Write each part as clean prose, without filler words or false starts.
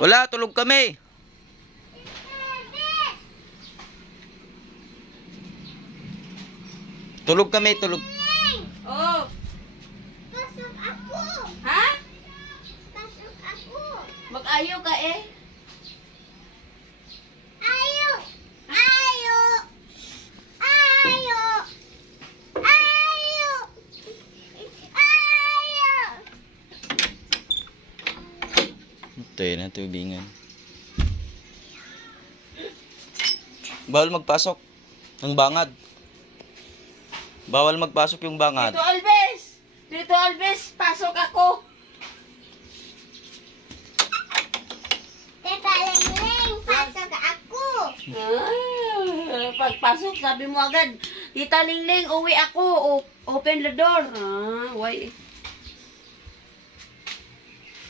Wala, tulog kami. Tulog kami, tulog. Oh. Pasok ako. Ha? Pasok ako. Mag-ayaw ka eh. Ayo. Ayo. Ayo. Ayo. Ayo. Tayo na tubingan. Bawal magpasok ng bangad. Bawal magpasok yung bangad. Dito Alves! Dito Alves! Pasok ako! Teka lang, pasok ako. Pagpasok, sabi mo agad, Tita Lingling, uwi ako. Open the door. Why?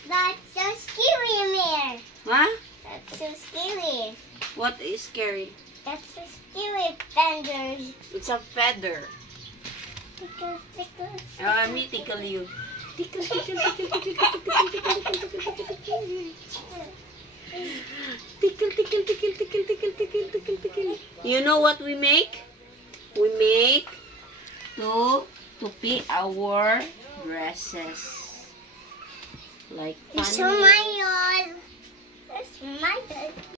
That's so scary, Mir. Ha? That's so scary. What is scary? That's so scary, fenders. It's a feather. Tickle, tickle. Me tickle you. Tickle, tickle, tickle, tickle, tickle, tickle, tickle, tickle, tickle. Tickle, tickle, tickle, tickle, tickle, tickle, tickle, tickle. You know what we make? We make to pee our dresses. Like It's funny. my yard. It's my yard.